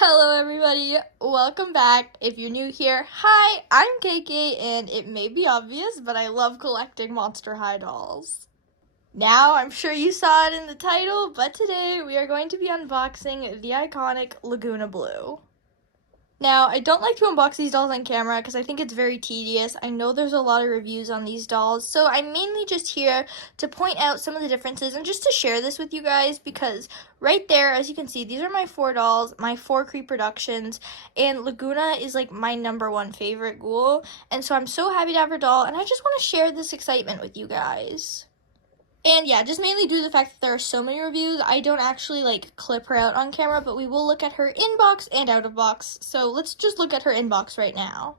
Hello everybody, welcome back. If you're new here, hi, I'm KK, and it may be obvious, but I love collecting Monster High dolls. Now, I'm sure you saw it in the title, but today we are going to be unboxing the iconic Lagoona Blue. Now, I don't like to unbox these dolls on camera because I think it's very tedious. I know there's a lot of reviews on these dolls, so I'm mainly just here to point out some of the differences and just to share this with you guys because right there, as you can see, these are my 4 dolls, my 4 Creeproductions, and Lagoona is like my #1 favorite ghoul, and so I'm so happy to have her doll, and I just want to share this excitement with you guys. And yeah, just mainly due to the fact that there are so many reviews, I don't actually like clip her out on camera, but we will look at her in-box and out-of-box. So let's just look at her in-box right now.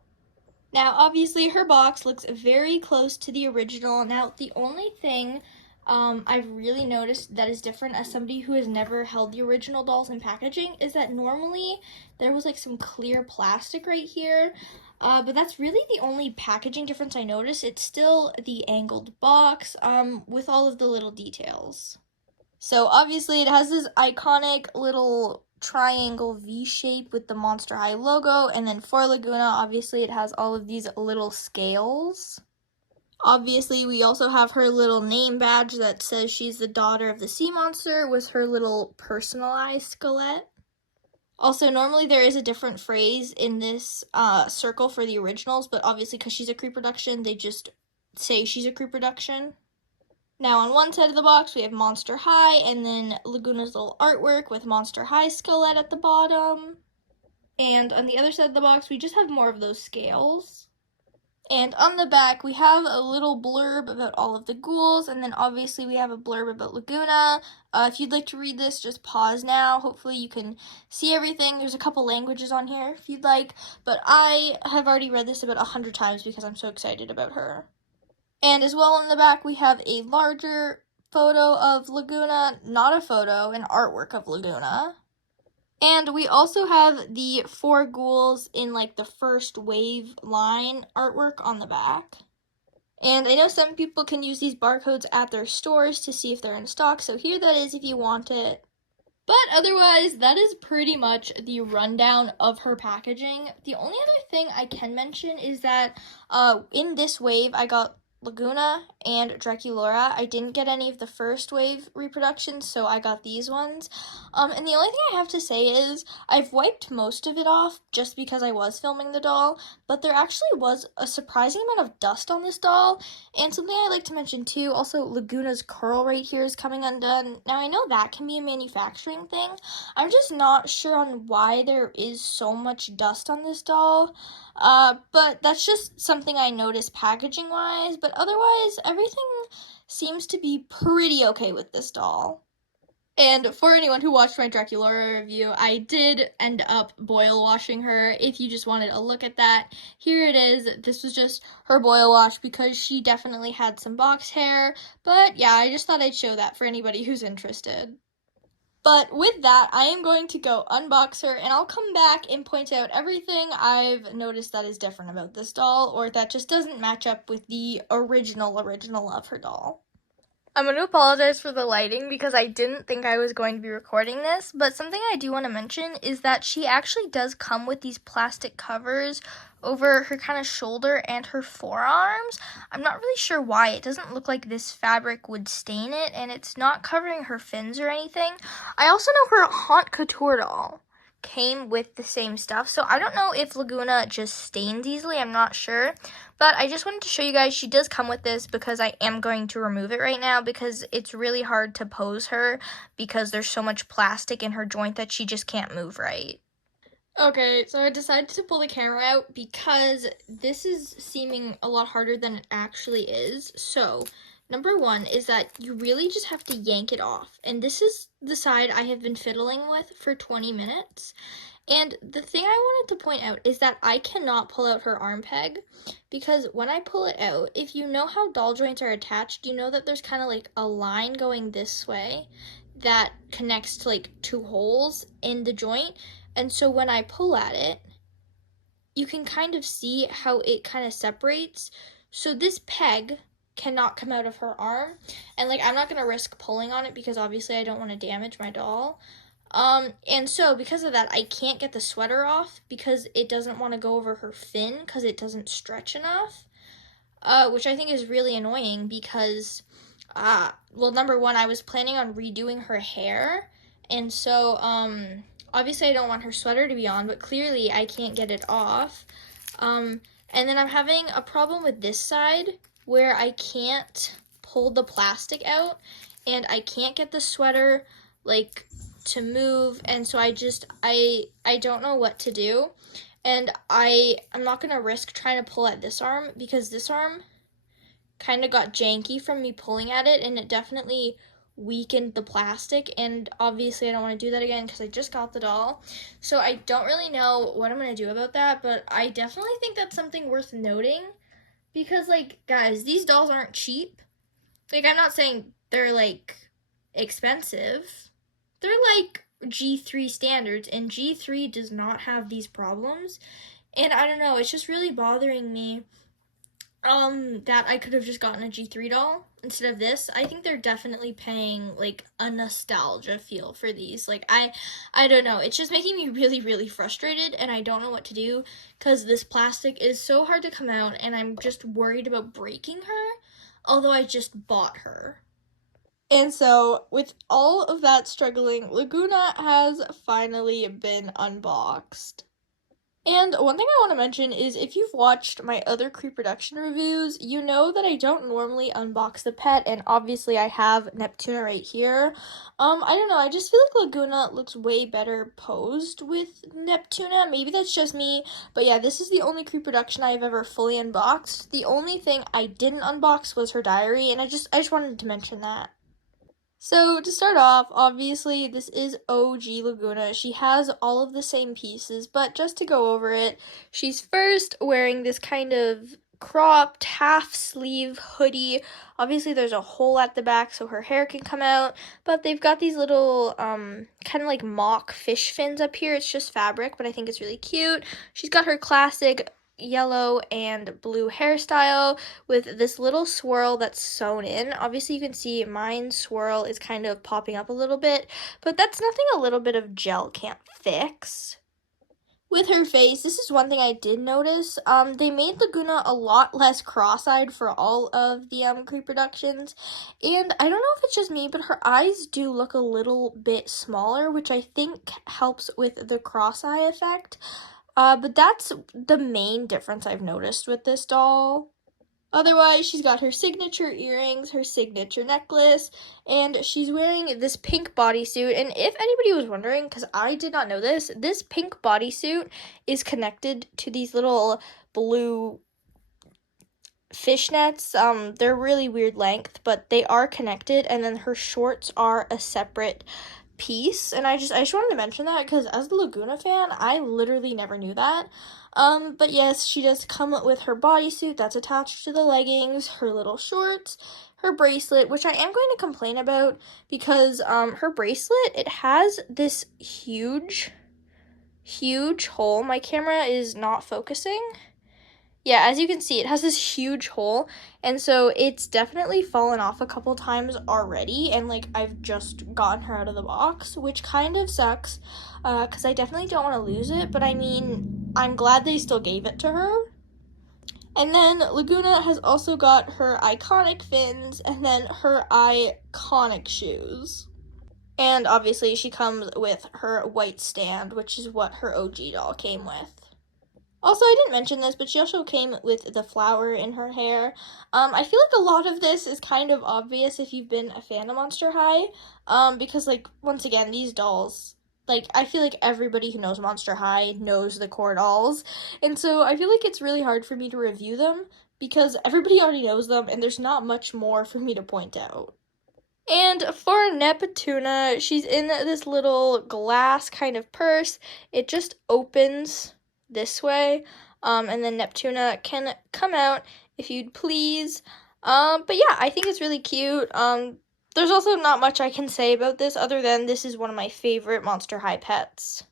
Now, obviously, her box looks very close to the original. Now, the only thing I've really noticed that is different as somebody who has never held the original dolls in packaging is that normally there was like some clear plastic right here. But that's really the only packaging difference I noticed. It's still the angled box with all of the little details. So obviously it has this iconic little triangle V shape with the Monster High logo, and then for Lagoona, obviously it has all of these little scales. Obviously, we also have her little name badge that says she's the daughter of the sea monster with her little personalized skeleton. Also, normally there is a different phrase in this circle for the originals, but obviously because she's a Creeproduction, they just say she's a Creeproduction. Now, on one side of the box, we have Monster High, and then Lagoona's little artwork with Monster High skeleton at the bottom. And on the other side of the box, we just have more of those scales. And on the back, we have a little blurb about all of the ghouls, and then obviously we have a blurb about Lagoona. If you'd like to read this, just pause now. Hopefully you can see everything. There's a couple languages on here if you'd like, but I have already read this about 100 times because I'm so excited about her. And as well on the back, we have a larger photo of Lagoona, not a photo, an artwork of Lagoona. And we also have the 4 ghouls in like the first wave line artwork on the back. And I know some people can use these barcodes at their stores to see if they're in stock, so here that is if you want it. But otherwise, that is pretty much the rundown of her packaging. The only other thing I can mention is that in this wave, I got Lagoona and Draculaura. I didn't get any of the first wave reproductions, so I got these ones. And the only thing I have to say is I've wiped most of it off just because I was filming the doll, but there actually was a surprising amount of dust on this doll. And something I'd like to mention too, also Lagoona's curl right here is coming undone. Now I know that can be a manufacturing thing. I'm just not sure on why there is so much dust on this doll. But that's just something I noticed packaging wise, but otherwise everything seems to be pretty okay with this doll. And for anyone who watched my Draculaura review, I did end up boil washing her. If you just wanted a look at that, here it is. This was just her boil wash because she definitely had some box hair. But yeah, I just thought I'd show that for anybody who's interested. But with that, I am going to go unbox her, and I'll come back and point out everything I've noticed that is different about this doll, or that just doesn't match up with the original of her doll. I'm going to apologize for the lighting because I didn't think I was going to be recording this, but something I do want to mention is that she actually does come with these plastic covers over her kind of shoulder and her forearms. I'm not really sure why. It doesn't look like this fabric would stain it, and it's not covering her fins or anything. I also know her Haute Couture doll came with the same stuff, so I don't know if Lagoona just stains easily. I'm not sure, but I just wanted to show you guys she does come with this because I am going to remove it right now because it's really hard to pose her because there's so much plastic in her joint that she just can't move right. Okay, so I decided to pull the camera out because this is seeming a lot harder than it actually is. So number 1 is that you really just have to yank it off. And this is the side I have been fiddling with for 20 minutes. And the thing I wanted to point out is that I cannot pull out her arm peg because when I pull it out, if you know how doll joints are attached, you know that there's kind of like a line going this way that connects to like 2 holes in the joint. And so when I pull at it, you can kind of see how it kind of separates. So this peg cannot come out of her arm, and like I'm not gonna risk pulling on it because obviously I don't want to damage my doll. And so because of that, I can't get the sweater off because it doesn't want to go over her fin because it doesn't stretch enough. Which I think is really annoying because, well, number one, I was planning on redoing her hair, and so, obviously I don't want her sweater to be on, but clearly I can't get it off. And then I'm having a problem with this side where I can't pull the plastic out, and I can't get the sweater, like, to move, and so I don't know what to do. And I'm not gonna risk trying to pull at this arm because this arm kind of got janky from me pulling at it, and it definitely weakened the plastic, and obviously I don't want to do that again because I just got the doll. So I don't really know what I'm going to do about that, but I definitely think that's something worth noting because, like, guys, these dolls aren't cheap. Like, I'm not saying they're, like, expensive. They're, like, G3 standards, and G3 does not have these problems. And I don't know, it's just really bothering me that I could have just gotten a G3 doll instead of this. I think they're definitely paying like a nostalgia feel for these. Like I don't know. It's just making me really really frustrated, and I don't know what to do cuz this plastic is so hard to come out, and I'm just worried about breaking her, although I just bought her. And so, with all of that struggling, Lagoona has finally been unboxed. And one thing I want to mention is if you've watched my other Creeproduction reviews, you know that I don't normally unbox the pet, and obviously I have Neptuna right here. I don't know, I just feel like Lagoona looks way better posed with Neptuna. Maybe that's just me, but yeah, this is the only Creeproduction I've ever fully unboxed. The only thing I didn't unbox was her diary, and I just wanted to mention that. So to start off, obviously this is OG Lagoona. She has all of the same pieces, but just to go over it, she's first wearing this kind of cropped half sleeve hoodie. Obviously there's a hole at the back so her hair can come out, but they've got these little kind of like mock fish fins up here. It's just fabric, but I think it's really cute. She's got her classic yellow and blue hairstyle with this little swirl that's sewn in. Obviously you can see mine swirl is kind of popping up a little bit, but that's nothing a little bit of gel can't fix. With her face, this is one thing I did notice. They made Lagoona a lot less cross-eyed for all of the Creeproductions, and I don't know if it's just me, but her eyes do look a little bit smaller, which I think helps with the cross-eye effect. But that's the main difference I've noticed with this doll. Otherwise, she's got her signature earrings, her signature necklace, and she's wearing this pink bodysuit. And if anybody was wondering, because I did not know this pink bodysuit is connected to these little blue fishnets. They're really weird length, but they are connected, and then her shorts are a separate piece, and I just wanted to mention that because as the Lagoona fan, I literally never knew that. But yes, she does come with her bodysuit that's attached to the leggings, her little shorts, her bracelet, which I am going to complain about because her bracelet, it has this huge hole. My camera is not focusing. Yeah, as you can see, it has this huge hole, and so it's definitely fallen off a couple times already, and, like, I've just gotten her out of the box, which kind of sucks, because I definitely don't want to lose it, but I mean, I'm glad they still gave it to her. And then Lagoona has also got her iconic fins, and then her iconic shoes. And obviously she comes with her white stand, which is what her OG doll came with. Also, I didn't mention this, but she also came with the flower in her hair. I feel like a lot of this is kind of obvious if you've been a fan of Monster High, because, like, once again, these dolls, like, I feel like everybody who knows Monster High knows the core dolls, and so I feel like it's really hard for me to review them, because everybody already knows them, and there's not much more for me to point out. And for Neptuna, she's in this little glass kind of purse. It just opens this way, and then Neptuna can come out if you'd please. But yeah, I think it's really cute. There's also not much I can say about this other than this is one of my favorite Monster High pets.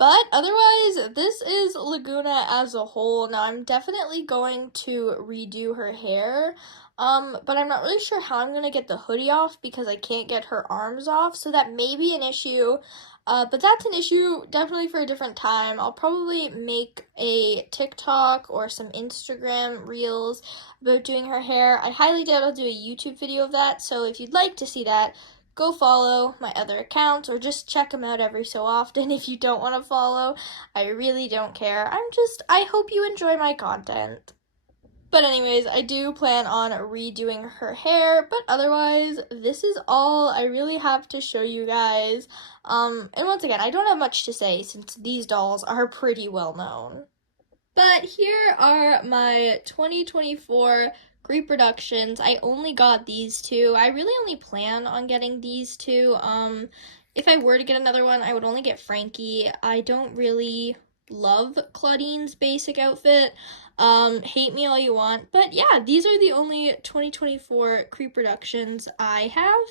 But otherwise, this is Lagoona as a whole. Now, I'm definitely going to redo her hair, but I'm not really sure how I'm going to get the hoodie off because I can't get her arms off, so that may be an issue. But that's an issue definitely for a different time. I'll probably make a TikTok or some Instagram reels about doing her hair. I highly doubt I'll do a YouTube video of that, so if you'd like to see that, go follow my other accounts or just check them out every so often if you don't want to follow. I really don't care. I hope you enjoy my content. But anyways, I do plan on redoing her hair, but otherwise, this is all I really have to show you guys. And once again, I don't have much to say since these dolls are pretty well known. But here are my 2024 Creeproductions. I only got these two. I really only plan on getting these two. If I were to get another one, I would only get Frankie. I don't really love Claudine's basic outfit. Hate me all you want. But yeah, these are the only 2024 Creeproductions I have,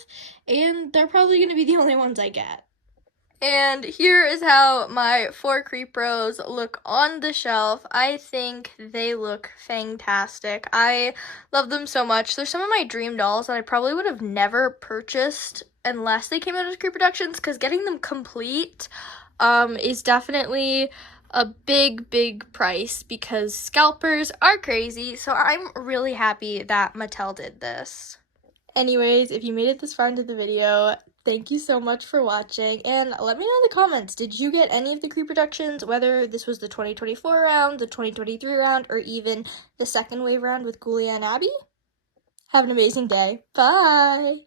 and they're probably going to be the only ones I get. And here is how my 4 Creepros look on the shelf. I think they look fantastic. I love them so much. They're some of my dream dolls that I probably would have never purchased unless they came out as Creeproductions, because getting them complete is definitely a big price because scalpers are crazy. So I'm really happy that Mattel did this. Anyways, if you made it this far into the video, thank you so much for watching, and let me know in the comments, did you get any of the Creeproductions, whether this was the 2024 round, the 2023 round, or even the second wave round with Ghoulia and Abby? Have an amazing day. Bye!